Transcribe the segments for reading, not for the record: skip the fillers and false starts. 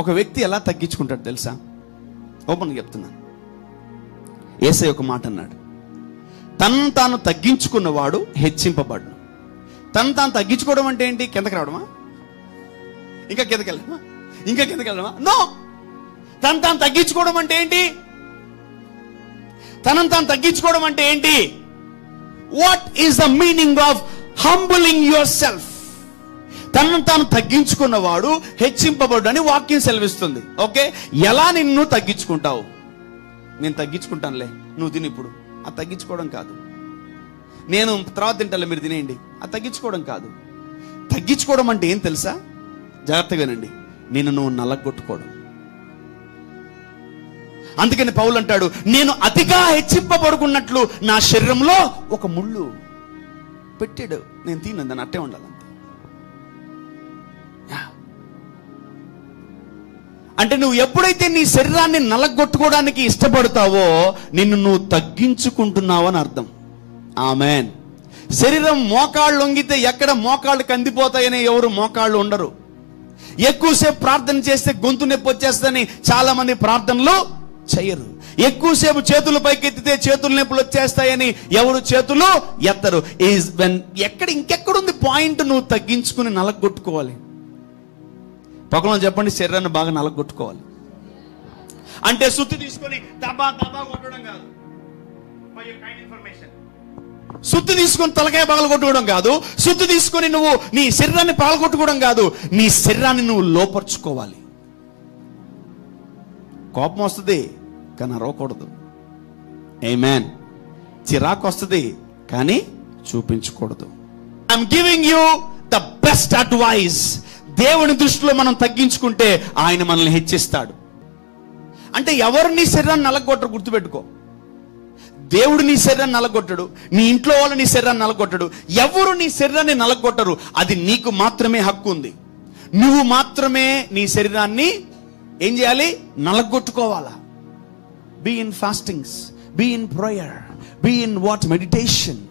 ఒక వ్యక్తి ఎలా తగ్గించుకుంటాడు తెలుసా? ఓపెన్గా చెప్తున్నాను. యేసయ్య ఒక మాట అన్నాడు, తను తాను తగ్గించుకున్నవాడు హెచ్చింపబడును. తను తాను తగ్గించుకోవడం అంటే ఏంటి? కిందకి రావడమా? ఇంకా కిందకి వెళ్ళడమా? ఇంకా కిందకి వెళ్ళడమా? నో. తను తాను తగ్గించుకోవడం అంటే ఏంటి? తనను తాను తగ్గించుకోవడం అంటే ఏంటి? What is the meaning of humbling your self? తనను తాను తగ్గించుకున్నవాడు హెచ్చింపబడు అని వాక్యం సెలవిస్తుంది. ఓకే, ఎలా నిన్ను తగ్గించుకుంటావు? నేను తగ్గించుకుంటానులే, నువ్వు తిని. ఇప్పుడు అది తగ్గించుకోవడం కాదు. నేను తర్వాత తింటాలే, మీరు తినేయండి. అది తగ్గించుకోవడం కాదు. తగ్గించుకోవడం అంటే ఏం తెలుసా? జాగ్రత్తగానండి, నిన్ను నువ్వు నలగొట్టుకోవడం. అందుకని పౌలు అంటాడు, నేను అతిగా హెచ్చింపబడుకున్నట్లు నా శరీరంలో ఒక ముళ్ళు పెట్టాడు, నేను తినను, దాన్ని అట్టే ఉండాలంతే. అంటే నువ్వు ఎప్పుడైతే నీ శరీరాన్ని నలగొట్టుకోవడానికి ఇష్టపడతావో నిన్ను నువ్వు తగ్గించుకుంటున్నావు అని అర్థం. ఆమెన్. శరీరం మోకాళ్ళు వంగితే ఎక్కడ మోకాళ్ళు కందిపోతాయని ఎవరు మోకాళ్ళు ఉండరు. ఎక్కువసేపు ప్రార్థన చేస్తే గొంతు నొప్పి వచ్చేస్తుందని చాలా మంది ప్రార్థనలు చేయరు. ఎక్కువసేపు చేతులు పైకెత్తితే చేతులు నొప్పులు వచ్చేస్తాయని ఎవరు చేతులు ఎత్తరు. ఇంకెక్కడుంది పాయింట్? నువ్వు తగ్గించుకుని నలగొట్టుకోవాలి. పక్కన చెప్పండి, శరీరాన్ని బాగా నలగొట్టుకోవాలి. అంటే సుత్తి తీసుకొని దబా దబా కొట్టడం కాదు. సుత్తి తీసుకొని తలకాయ పగలు కొట్టుకోవడం కాదు. సుత్తి తీసుకొని నువ్వు నీ శరీరాన్ని పగలగొట్టుకోవడం కాదు. నీ శరీరాన్ని నువ్వు లోపరుచుకోవాలి. కోపం వస్తుంది కానీ అరవకూడదు. ఆమేన్. చిరాకు వస్తుంది కానీ చూపించకూడదు. I'm giving you the best advice. దేవుని దృష్టిలో మనం తగ్గించుకుంటే ఆయన మనల్ని హెచ్చిస్తాడు. అంటే ఎవరు నీ శరీరాన్ని నలగొట్టరు, గుర్తుపెట్టుకో. దేవుడు నీ శరీరాన్ని నలగొట్టడు, నీ ఇంట్లో వాళ్ళు నీ శరీరాన్ని నలగొట్టడు. ఎవరు నీ శరీరాన్ని నలగొట్టరు. అది నీకు మాత్రమే హక్కు ఉంది. నువ్వు మాత్రమే నీ శరీరాన్ని ఏం చేయాలి? నలగొట్టుకోవాలా. Be in fastings, be in prayer, be in what meditation.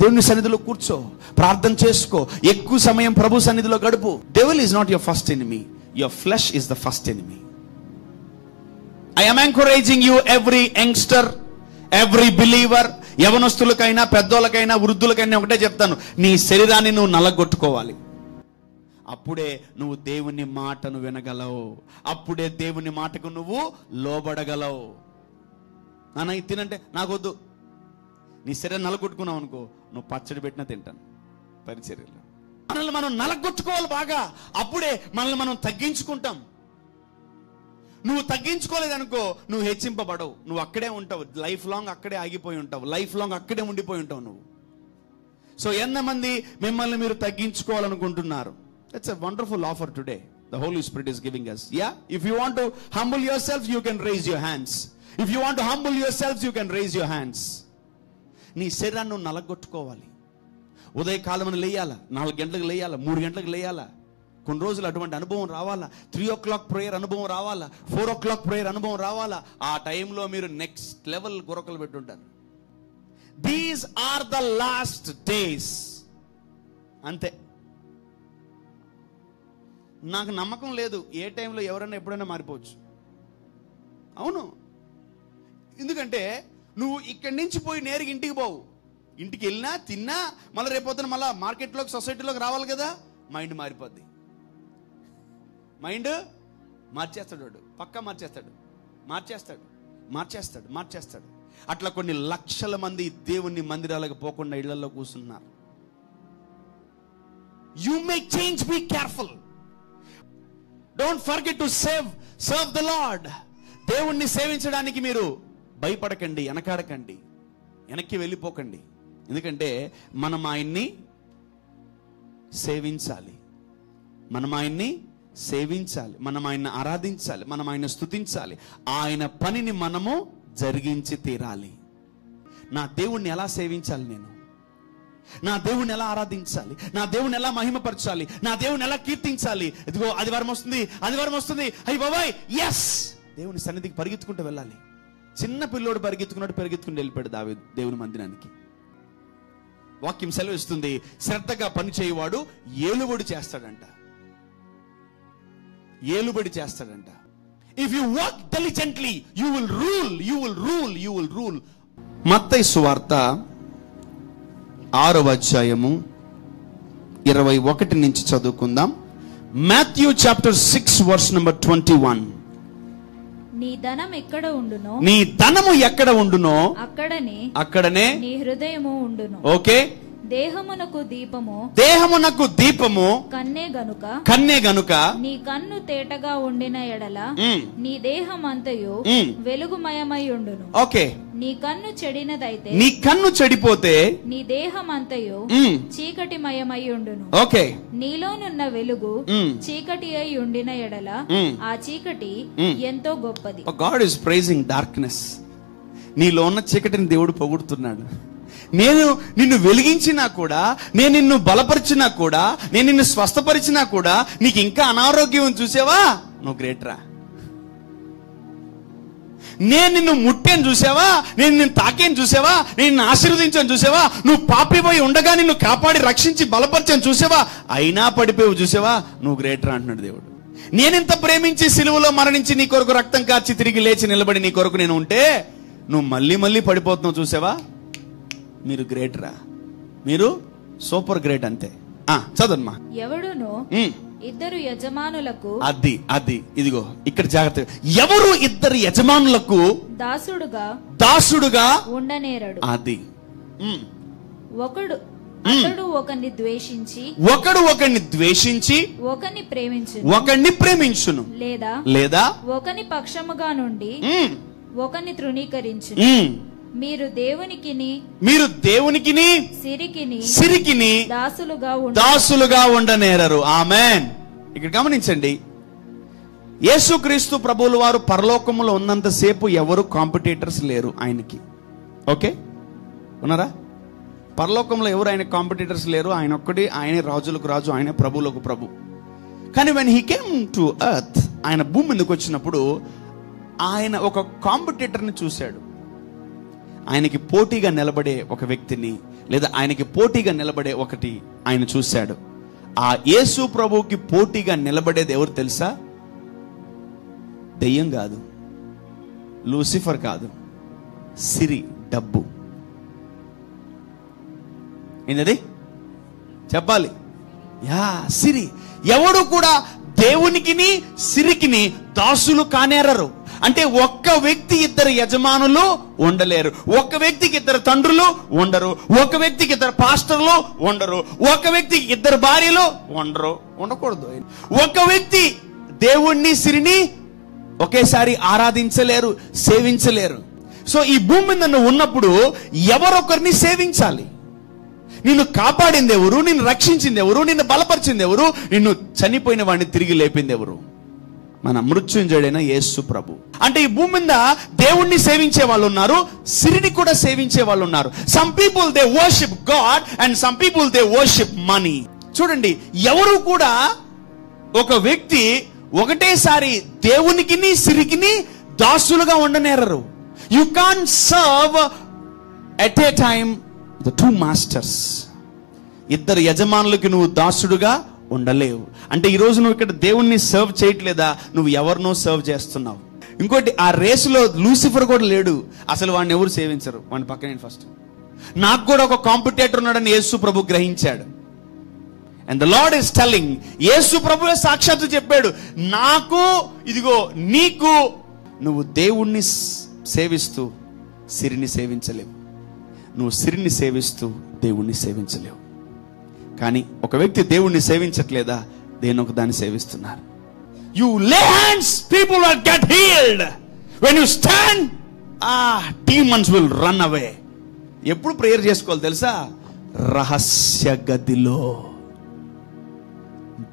దేవుని సన్నిధిలో కూర్చో, ప్రార్థన చేసుకో, ఎక్కువ సమయం ప్రభు సన్నిధిలో గడుపు. Devil is not your first enemy, your flesh is the first enemy. I am encouraging you, every youngster, every believer, యవనస్తులకైనా పెద్దోళ్ళకైనా వృద్ధులకైనా ఒకటే చెప్తాను, నీ శరీరాన్ని నువ్వు నలగొట్టుకోవాలి. అప్పుడే నువ్వు దేవుని మాటను వినగలవు. అప్పుడే దేవుని మాటకు నువ్వు లోబడగలవు. నాన్న ఇది తినంటే నాకొద్దు. నీ శరీరం నలగొట్టుకున్నావు అనుకో, నువ్వు పచ్చడి పెట్టినా తింటాను. పరిచర్యలో మనల్ని మనం నలగొట్టుకోవాలి బాగా. అప్పుడే మనల్ని మనం తగ్గించుకుంటాం. నువ్వు తగ్గించుకోలేదనుకో నువ్వు హెచ్చింపబడవు. నువ్వు అక్కడే ఉంటావు. లైఫ్ లాంగ్ అక్కడే ఆగిపోయి ఉంటావు. లైఫ్ లాంగ్ అక్కడే ఉండిపోయి ఉంటావు నువ్వు. సో ఎంతమంది మిమ్మల్ని మీరు తగ్గించుకోవాలనుకుంటున్నారు? That's a wonderful offer today. The Holy Spirit is giving us. Yeah, if you want to humble yourself, you can raise your hands. If you want to humble yourselves, you can raise your hands. నీ శరీరాన్ని నువ్వు నలగొట్టుకోవాలి. ఉదయకాలమున లేయాలా, 4 గంటలకు లేయాలా, 3 గంటలకు లేయాలా. కొన్ని రోజులు అటువంటి అనుభవం రావాలా. 3 o'clock ప్రేయర్ అనుభవం రావాలా. 4 o'clock ప్రేయర్ అనుభవం రావాలా. ఆ టైంలో మీరు నెక్స్ట్ లెవెల్ గురకలు పెట్టుంటారు. These are the last days. అంతే. నాకు నమ్మకం లేదు ఏ టైంలో ఎవరైనా ఎప్పుడైనా మారిపోవచ్చు. అవును, ఎందుకంటే నువ్వు ఇక్కడి నుంచి పోయి నేరుగా ఇంటికి పోవు. ఇంటికి వెళ్ళినా తిన్నా మళ్ళీ రేపొద్దున మళ్ళీ మార్కెట్లోకి సొసైటీలోకి రావాలి కదా. మైండ్ మారిపోద్ది. మైండ్ మార్చేస్తాడు వాడు. పక్కా మార్చేస్తాడు. అట్లా కొన్ని లక్షల మంది దేవుని మందిరాలకు పోకుండా ఇళ్లలో కూర్చున్నారు. You may change, be careful. Don't forget to serve the Lord. దేవుణ్ణి సేవించడానికి మీరు భయపడకండి, వెనకాడకండి, వెనక్కి వెళ్ళిపోకండి. ఎందుకంటే మనం ఆయన్ని సేవించాలి, మనం ఆయన్ని ఆరాధించాలి, మనం ఆయన స్తుతించాలి. ఆయన పనిని మనము జరిగించి తీరాలి. నా దేవుణ్ణి ఎలా సేవించాలి? నేను నా దేవుణ్ణి ఎలా ఆరాధించాలి? నా దేవుణ్ణి ఎలా మహిమపరచాలి? నా దేవుణ్ణి ఎలా కీర్తించాలి? ఇదిగో ఆదివారం వస్తుంది. అయ్యి బాబాయ్, ఎస్, దేవుని సన్నిధికి పరిగెత్తుకుంటూ వెళ్ళాలి. చిన్న పిల్లోడు పరిగెత్తుకుని వెళ్ళిపోయాడు దావీదు దేవుని మందిరానికి. వాక్యం సెలవిస్తుంది, శ్రద్ధగా పని చేయవాడు ఏలుబడి చేస్తాడంట. ఏలుబడి చేస్తాడంట. If you work diligently you will rule, you will rule, you will rule. మత్తయి సువార్త 6వ అధ్యాయము 21 నుంచి చదువుకుందాం. Matthew chapter 6 verse number 21. నీ ధనం ఎక్కడ ఉండునో, నీ ధనము ఎక్కడ ఉండునో అక్కడనే నీ హృదయము ఉండును. ఓకే. దేహమునకు దీపము కన్నే గనుక నీ కన్ను తేటగా ఉండిన ఎడల నీ దేహమంతయు వెలుగుమయమై ఉండును. ఓకే. నీ కన్ను చెడినదైతే, నీ కన్ను చెడిపోతే నీ దేహమంతయు చీకటిమయమై ఉండును. ఓకే. నీలోనున్న వెలుగు చీకటి అయి ఉండిన ఎడల ఆ చీకటి ఎంతో గొప్పది. God is praising darkness. నీలో ఉన్న చీకటిని దేవుడు పొగుడుతున్నాడు. నేను నిన్ను వెలిగించినా కూడా, నేను నిన్ను బలపరిచినా కూడా, నేను నిన్ను స్వస్థపరిచినా కూడా నీకు ఇంకా అనారోగ్యం చూసావా, నువ్వు గ్రేట్రా. నేను నిన్ను ముట్టాను చూసావా, నేను నిన్ను తాకేను చూసావా, నేను నిన్ను ఆశీర్వదించాను చూసావా, నువ్వు పాపిపోయి ఉండగా నిన్ను కాపాడి రక్షించి బలపరిచాను చూసావా, అయినా పడిపోయావు చూసావా, నువ్వు గ్రేట్రా అంటున్నాడు దేవుడు. నేనింత ప్రేమించి సిలువలో మరణించి నీ కొరకు రక్తం కార్చి తిరిగి లేచి నిలబడి నీ కొరకు నేను ఉంటే నువ్వు మళ్ళీ పడిపోతున్నావు చూసావా, మీరు గ్రేట్ రా, మీరు సూపర్ గ్రేట్ అంతే. చదవమ్మా. ఎవడును ఇద్దరు యజమానులకు, అది ఇదిగో ఇక్కడ జాగ్రత్త, ఎవరు ఇద్దరు యజమానులకు దాసుడుగా ఉండనేరడు. అది ఒకడు ఒకరిని ద్వేషించి ఒకరిని ప్రేమించును లేదా ఒకని పక్షముగా నుండి ఒకని తృణీకరించు. మీరు దేవునికిని సిరికిని దాసులుగా ఉండనేరరు. ఆమేన్. ఇక్కడ గమనించండి, యేసుక్రీస్తు ప్రభువుల వారు పరలోకములో ఉన్నంతసేపు ఎవరు కాంపిటీటర్స్ లేరు ఆయనకి. ఓకే, ఉన్నారా? పరలోకంలో ఎవరు ఆయన కాంపిటీటర్స్ లేరు. ఆయన ఒక్కడి, ఆయనే రాజులకు రాజు, ఆయనే ప్రభువులకు ప్రభు. కానీ when he came to earth, ఆయన భూమి మీదకి వచ్చినప్పుడు ఆయన ఒక కాంపిటీటర్ని చూశాడు. ఆయనకి పోటీగా నిలబడే ఒక వ్యక్తిని, లేదా ఆయనకి పోటీగా నిలబడే ఒకటి ఆయన చూశాడు. ఆ యేసు ప్రభువుకి పోటీగా నిలబడేది ఎవరు తెలుసా? దెయ్యం కాదు, లూసిఫర్ కాదు, సిరి, డబ్బు. ఏంటది చెప్పాలి? సిరి. ఎవడు కూడా దేవునికిని సిరికిని దాసులు కానేరరు. అంటే ఒక్క వ్యక్తి ఇద్దరు యజమానులు ఉండలేరు. ఒక వ్యక్తికి ఇద్దరు తండ్రులు ఉండరు. ఒక వ్యక్తికి ఇద్దరు పాస్టర్లు ఉండరు. ఒక వ్యక్తికి ఇద్దరు భార్యలు ఉండకూడదు. ఒక వ్యక్తి దేవుణ్ణి సిరిని ఒకేసారి ఆరాధించలేరు, సేవించలేరు. సో ఈ భూమి మీద నువ్వు ఉన్నప్పుడు ఎవరొకరిని సేవించాలి. నిన్ను కాపాడింది ఎవరు? నిన్ను రక్షించింది ఎవరు? నిన్ను బలపరిచింది ఎవరు? నిన్ను చనిపోయిన వాడిని తిరిగి లేపింది ఎవరు? మన మృత్యుంజయుడైన యేసు ప్రభు. అంటే ఈ భూమి మీద దేవుణ్ణి సేవించే వాళ్ళు ఉన్నారు, సిరిని కూడా సేవించే వాళ్ళు ఉన్నారు. Some people they worship God and some people they worship money. చూడండి, ఎవరు కూడా ఒక వ్యక్తి ఒకటేసారి దేవునికిని సిరికిని దాసులుగా ఉండనేరరు. You can serve at a time the two masters. ఇద్దరు యజమానులకి నువ్వు దాసుడుగా ఉండలేవు. అంటే ఈరోజు నువ్వు ఇక్కడ దేవుణ్ణి సర్వ్ చేయట్లేదా? నువ్వు ఎవరినో సర్వ్ చేస్తున్నావు. ఇంకోటి, ఆ రేసులో లూసిఫర్ కూడా లేడు. అసలు వాడిని ఎవరు సేవించరు. వాడిని పక్కన ఫస్ట్ నాకు కూడా ఒక కాంపిటేటర్ ఉన్నాడని యేసు ప్రభు గ్రహించాడు. And the lord is telling, Yesu ప్రభువే సాక్షాత్తు చెప్పాడు, నాకు ఇదిగో నీకు, నువ్వు దేవుణ్ణి సేవిస్తూ సిరిని సేవించలేవు. నువ్వు సిరిని సేవిస్తూ దేవుణ్ణి సేవించలేవు. కానీ ఒక వ్యక్తి దేవుణ్ణి సేవించట్లేదా? దేని ఒక దాన్ని సేవిస్తున్నారు. You lay hands, people will get healed. When you stand, demons will run away. ఎప్పుడు ప్రేయర్ చేసుకోవాలి తెలుసా? రహస్య గదిలో.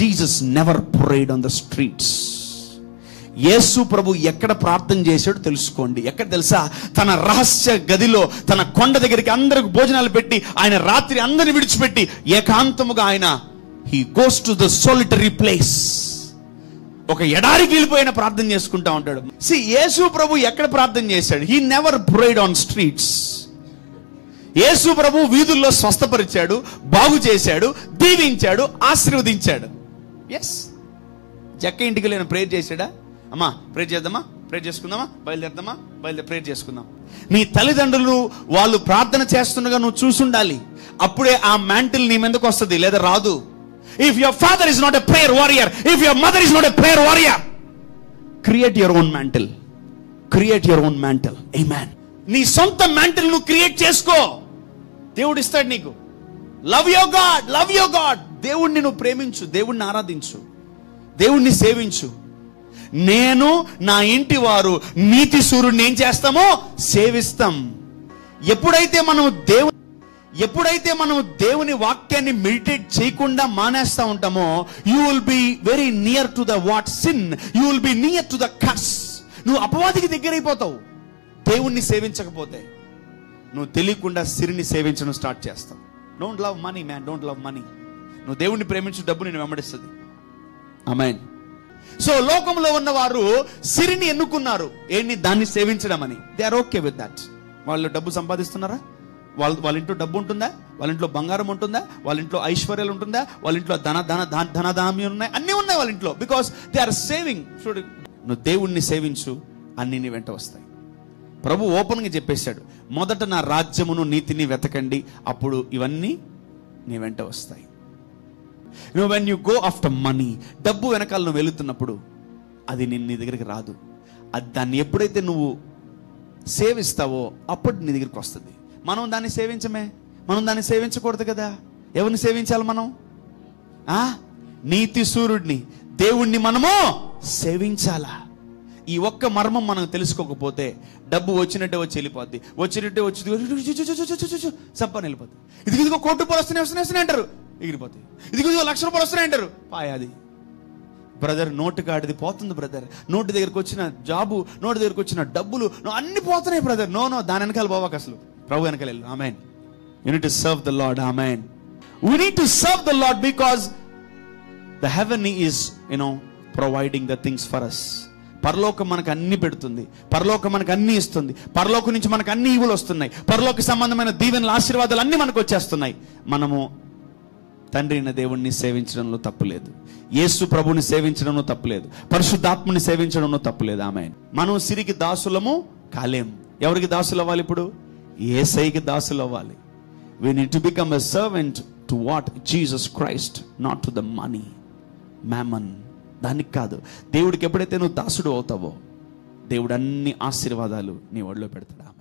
Jesus never prayed on the streets. Yesu ప్రభు ఎక్కడ ప్రార్థన చేశాడో తెలుసుకోండి. ఎక్కడ తెలుసా? తన రహస్య గదిలో, తన కొండ దగ్గరికి అందరికి భోజనాలు పెట్టి, ఆయన రాత్రి అందరిని విడిచిపెట్టి ఏకాంతముగా ఆయన he goes to the solitary place. ఒక ఎడారికి వెళ్ళిపోయిన ప్రార్థన చేసుకుంటా ఉంటాడు. యేసు ప్రభు ఎక్కడ ప్రార్థన చేశాడు? He never prayed on streets. Yesu ప్రభు వీధుల్లో స్వస్థపరిచాడు, బాగు చేశాడు, దీవించాడు, ఆశీర్వదించాడు. ఎస్, జక్క ఇంటికి వెళ్ళి ప్రేయర్ చేశాడా? అమ్మా ప్రేయర్ చేద్దామా, ప్రేయర్ చేసుకుందామా, బయలుదేరదామా, ప్రేయర్ చేసుకుందాం. నీ తల్లిదండ్రులు వాళ్ళు ప్రార్థన చేస్తుండగా నువ్వు చూసుండాలి. అప్పుడే ఆ మ్యాంటిల్ నీ మీదకి వస్తుంది, లేదా రాదు. If your father is not a prayer warrior, if your mother is not a prayer warrior, create your own mantle. Create your own mantle. Amen. నీ సొంత మ్యాంటిల్ నువ్వు క్రియేట్ చేసుకో, దేవుడు ఇస్తాడు నీకు. Love your God, love your God. దేవుణ్ణి నువ్వు ప్రేమించు, దేవుణ్ణి ఆరాధించు, దేవుణ్ణి సేవించు. నేను నా ఇంటి వారు నీతి సూర్యుడిని ఏం చేస్తామో సేవిస్తాం. ఎప్పుడైతే మనం దేవుని వాక్యాన్ని మెడిటేట్ చేయకుండా మానేస్తా ఉంటామో, you will be very near to the what sin, you will be near to the curse. నువ్వు అపవాదికి దగ్గరైపోతావు. దేవుణ్ణి సేవించకపోతే నువ్వు తెలియకుండా సిరిని సేవించడం స్టార్ట్ చేస్తావు. Don't love money man, don't love money. నువ్వు దేవుణ్ణి ప్రేమించు, డబ్బు నిన్ను వెంబడిస్తుంది. ఆమేన్. సో లోకంలో ఉన్నవారు సిరిని ఎన్నుకున్నారు, ఏంటి? దాన్ని సేవించడం అని. They are okay with that. వాళ్ళు డబ్బు సంపాదిస్తున్నారా? వాళ్ళ ఇంట్లో డబ్బు ఉంటుందా? వాళ్ళ ఇంట్లో బంగారం ఉంటుందా? వాళ్ళ ఇంట్లో ఐశ్వర్యాలు ఉంటుందా? వాళ్ళ ఇంట్లో ధనధాన్యం ఉన్నాయి, అన్నీ ఉన్నాయి వాళ్ళ ఇంట్లో. Because they are saving. చూడు, నువ్వు దేవుణ్ణి సేవించు, అన్ని నీ వెంట వస్తాయి. ప్రభు ఓపెన్గా చెప్పేశాడు, మొదట నా రాజ్యమును నీతిని వెతకండి, అప్పుడు ఇవన్నీ నీ వెంట వస్తాయి. When you go after money, డబ్బు వెనకాల నువ్వు వెళుతున్నప్పుడు అది నీ దగ్గరికి రాదు. అది దాన్ని ఎప్పుడైతే నువ్వు సేవిస్తావో అప్పుడు నీ దగ్గరికి వస్తుంది. మనం దాన్ని సేవించమే, మనం దాన్ని సేవించకూడదు కదా. ఎవరిని సేవించాలి మనం? నీతి సూర్యుడిని, దేవుణ్ణి మనము సేవించాలా. ఈ ఒక్క మర్మం మనం తెలుసుకోకపోతే డబ్బు వచ్చినట్టే వచ్చి వెళ్ళిపోద్ది, వచ్చినట్టే వచ్చి సంపాదన వెళ్ళిపోతుంది. ఇదిగో కోటి రూపాయలు వస్తున్నాయి అంటారు, ఎగిరిపోతాయి. ఇదిగో ₹1,00,000 వస్తున్నాయి అంటారు, పాయాది. బ్రదర్, నోటు కాడిది పోతుంది బ్రదర్. నోటు దగ్గరకు వచ్చిన జాబు, నోటు దగ్గరకు వచ్చిన డబ్బులు అన్ని పోతున్నాయి బ్రదర్. నో, దాని వెనకాల పోవాక అసలు ప్రభు వెనకాల వెళ్ళు. Amen. You need to serve the lord. Amen. We need to serve the lord because the heaven is providing the things for us. పరలోకం మనకు అన్ని పెడుతుంది, పరలోకం మనకు అన్ని ఇస్తుంది, పరలోకం నుంచి మనకు అన్ని ఈవులు వస్తున్నాయి, పరలోక సంబంధమైన దీవెనలు ఆశీర్వాదాలు అన్ని మనకు వచ్చేస్తున్నాయి. మనము తండ్రి అయిన దేవుణ్ణి సేవించడంలో తప్పులేదు, యేసు ప్రభుని సేవించడంలో తప్పులేదు, పరిశుద్ధాత్మని సేవించడంలో తప్పులేదు. ఆమేన్. మనం సిరికి దాసులము కాలేం. ఎవరికి దాసులు అవ్వాలి? ఇప్పుడు యేసయ్యకి దాసులు అవ్వాలి. We need to become a servant to what? Jesus Christ, not to the money, mammon. దానికి కాదు. దేవుడికి ఎప్పుడైతే నువ్వు దాసుడు అవుతావో, దేవుడు అన్ని ఆశీర్వాదాలు నీ ఒడిలో పెడతాడు.